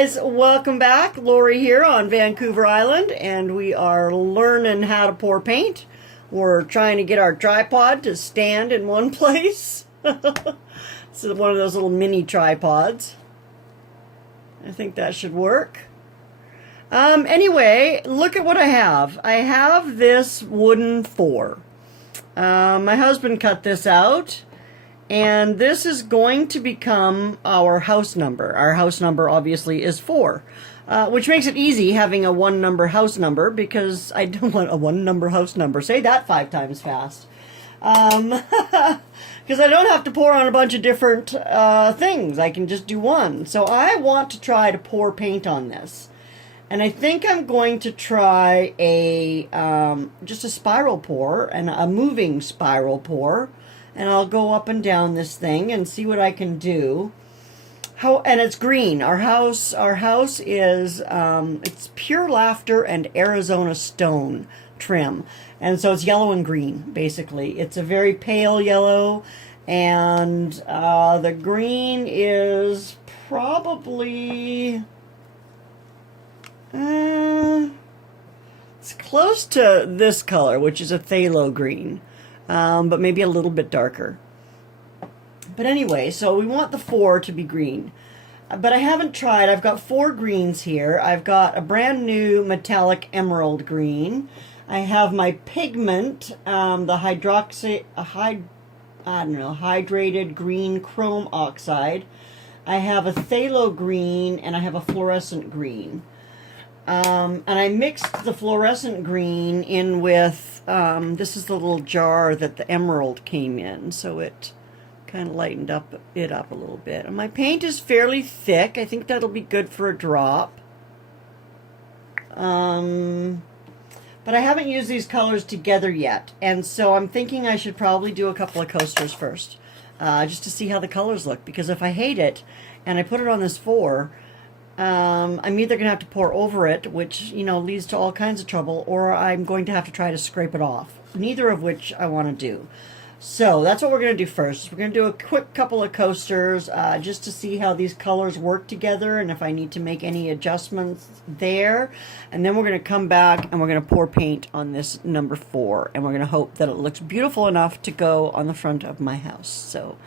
guys, welcome back. Lori here on Vancouver Island, and we are learning how to pour paint. We're trying to get our tripod to stand in one place. This is one of those little mini tripods. I think that should work. Anyway, look at what I have. I have this wooden 4. My husband cut this out. And this is going to become our house number. Our house number obviously is 4, which makes it easy having a 1-number house number, because I don't want a 1-number house number. Say that 5 times fast. Because I don't have to pour on a bunch of different things. I can just do one. So I want to try to pour paint on this. And I think I'm going to try a just a spiral pour, and a moving spiral pour. And I'll go up and down this thing and see what I can do. And it's green. Our house is it's Pure Laughter and Arizona Stone trim, and so it's yellow and green basically. It's a very pale yellow, and the green is probably it's close to this color, which is a phthalo green. But maybe a little bit darker. But anyway, so we want the 4 to be green. But I haven't tried. I've got 4 greens here. I've got a brand new metallic emerald green. I have my pigment, the hydrated green chrome oxide. I have a phthalo green, and I have a fluorescent green. And I mixed the fluorescent green in with, this is the little jar that the emerald came in, so it kind of lightened it up a little bit. And my paint is fairly thick. I think that'll be good for a drop. But I haven't used these colors together yet, and so I'm thinking I should probably do a couple of coasters first, just to see how the colors look, because if I hate it and I put it on this 4, I'm either going to have to pour over it, which, you know, leads to all kinds of trouble, or I'm going to have to try to scrape it off. Neither of which I want to do. So that's what we're going to do first. We're going to do a quick couple of coasters just to see how these colors work together and if I need to make any adjustments there. And then we're going to come back and we're going to pour paint on this number 4. And we're going to hope that it looks beautiful enough to go on the front of my house. So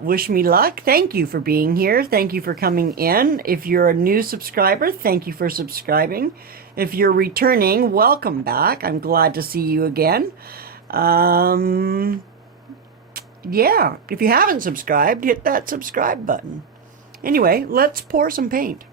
wish me luck. Thank you for being here. Thank you for coming in. If you're a new subscriber, thank you for subscribing. If you're returning, welcome back. I'm glad to see you again. Yeah, if you haven't subscribed, hit that subscribe button. Anyway, let's pour some paint.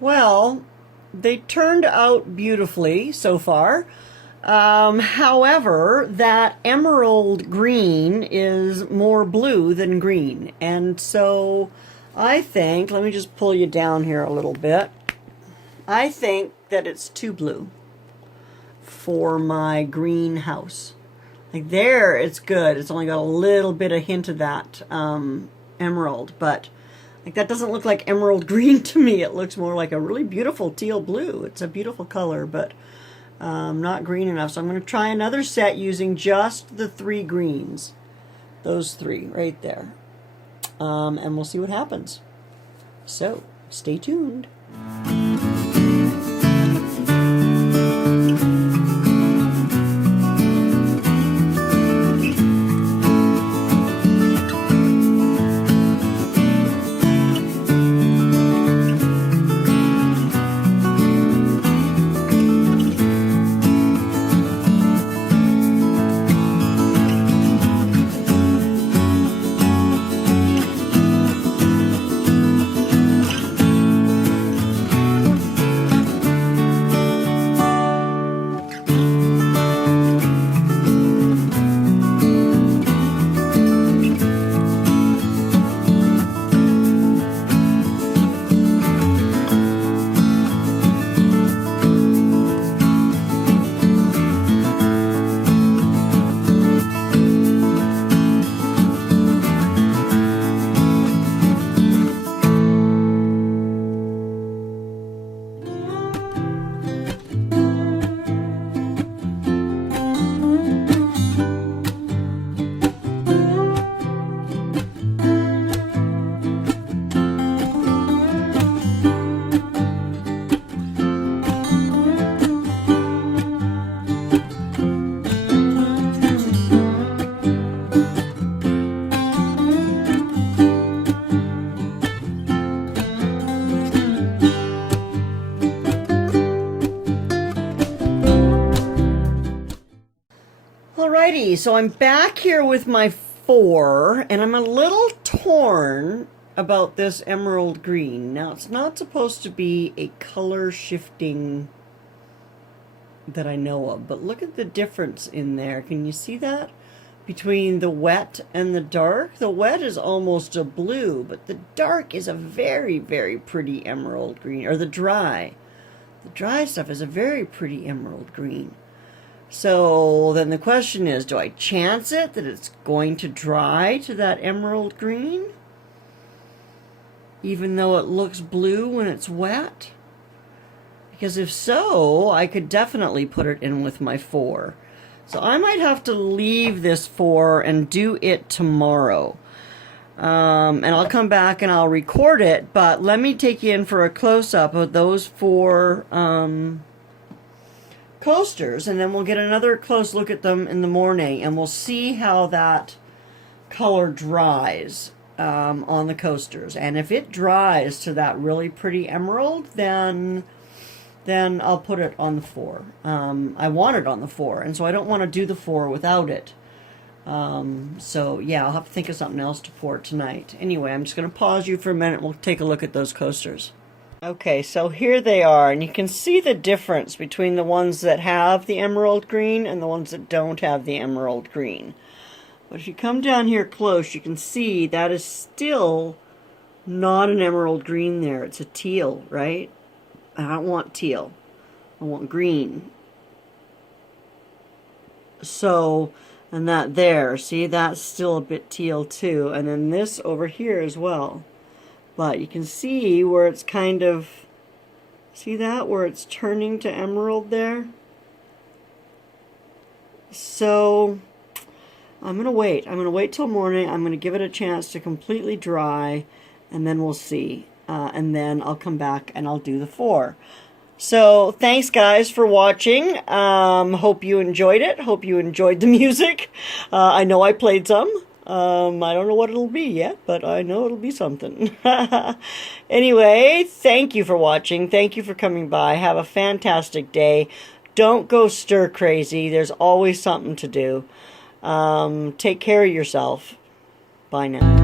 Well, they turned out beautifully so far. However, that emerald green is more blue than green. And so I think, let me just pull you down here a little bit. I think that it's too blue for my greenhouse. Like there, it's good. It's only got a little bit of hint of that emerald, but like that doesn't look like emerald green to me. It looks more like a really beautiful teal blue. It's a beautiful color, but Not green enough. So I'm going to try another set using just the 3 greens. Those 3 right there. And we'll see what happens. So, stay tuned. Alrighty, so I'm back here with my 4, and I'm a little torn about this emerald green. Now, it's not supposed to be a color shifting that I know of, but look at the difference in there. Can you see that? Between the wet and the dark. The wet is almost a blue, but the dark is a very, very pretty emerald green, or the dry. The dry stuff is a very pretty emerald green. So then the question is, do I chance it that it's going to dry to that emerald green? Even though it looks blue when it's wet? Because if so, I could definitely put it in with my 4. So I might have to leave this 4 and do it tomorrow. And I'll come back and I'll record it, but let me take you in for a close-up of those 4 coasters, and then we'll get another close look at them in the morning, and we'll see how that color dries on the coasters. And if it dries to that really pretty emerald, then I'll put it on the 4. I want it on the 4, and so I don't want to do the 4 without it. So yeah, I'll have to think of something else to pour tonight. Anyway, I'm just going to pause you for a minute. We'll take a look at those coasters. Okay, so here they are, and you can see the difference between the ones that have the emerald green and the ones that don't have the emerald green. But if you come down here close, you can see that is still not an emerald green there. It's a teal, right? I don't want teal. I want green. So, and that there, see, that's still a bit teal too. And then this over here as well. But you can see where it's kind of, see that? Where it's turning to emerald there? So, I'm going to wait. I'm going to wait till morning. I'm going to give it a chance to completely dry, and then we'll see. And then I'll come back and I'll do the 4. So, thanks guys for watching. Hope you enjoyed it. Hope you enjoyed the music. I know I played some. I don't know what it'll be yet, but I know it'll be something. Anyway, thank you for watching. Thank you for coming by. Have a fantastic day. Don't go stir crazy. There's always something to do. Take care of yourself. Bye now.